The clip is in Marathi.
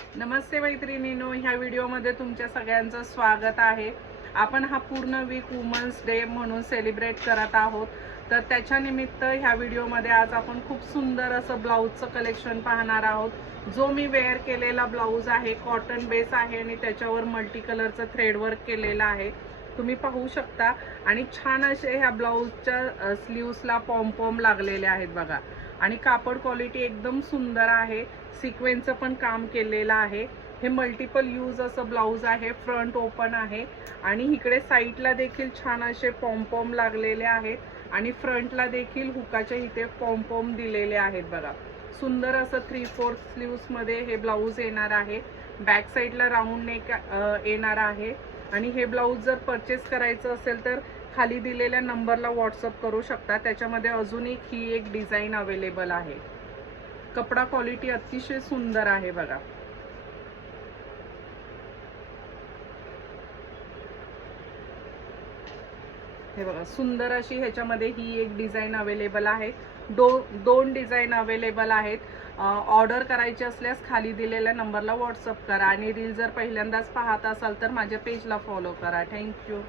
नमस्ते मैत्रिणींनो, ह्या व्हिडिओमध्ये तुमच्या सगळ्यांचं स्वागत आहे। आपण हा पूर्ण वीक वुमन्स डे म्हणून सेलिब्रेट करत आहोत। तर त्याच्या निमित्त ह्या व्हिडिओमध्ये आज आपण खूप सुंदर असं ब्लाऊजचं कलेक्शन पाहणार आहोत। जो मी वेअर केलेला ब्लाऊज आहे कॉटन बेस आहे आणि त्याच्यावर मल्टी कलरचं थ्रेड वर्क केलेलं आहे, तुम्ही पाहू शकता। आणि छान असे ह्या ब्लाऊजच्या स्लीव्सला पॉम लागलेले आहेत बघा। आणि कापड क्वालिटी एकदम सुंदर आहे, सिक्वेन्सचं पण काम केलेलं आहे। हे मल्टिपल यूज असं ब्लाऊज आहे, फ्रंट ओपन आहे आणि इकडे साईडला देखील छान असे पॉम लागलेले आहेत आणि फ्रंटला देखील हुकाच्या इथे पॉम दिलेले आहेत बघा। सुंदर असं 3/4 स्लीव्स मध्ये हे ब्लाऊज येणार आहे। बॅक साईडला राऊंड नेक येणार आहे आणि हे ब्लाऊज जर परचेस करायचं असेल तर खाली दिलेल्या नंबरला व्हॉट्सअप करू शकता। त्याच्यामध्ये अजून ही एक डिझाईन अवेलेबल आहे। कपडा क्वालिटी अतिशय सुंदर आहे बघा। हे बघा, सुंदर अशी ह्याच्यामध्ये ही एक डिझाईन अवेलेबल आहे। दोन डिझाईन अवेलेबल आहेत। ऑर्डर करायची असल्यास खाली दिलेल्या नंबरला व्हॉट्सअप करा आणि रील जर पहिल्यांदाच पाहत असाल तर माझ्या पेजला फॉलो करा। थँक्यू।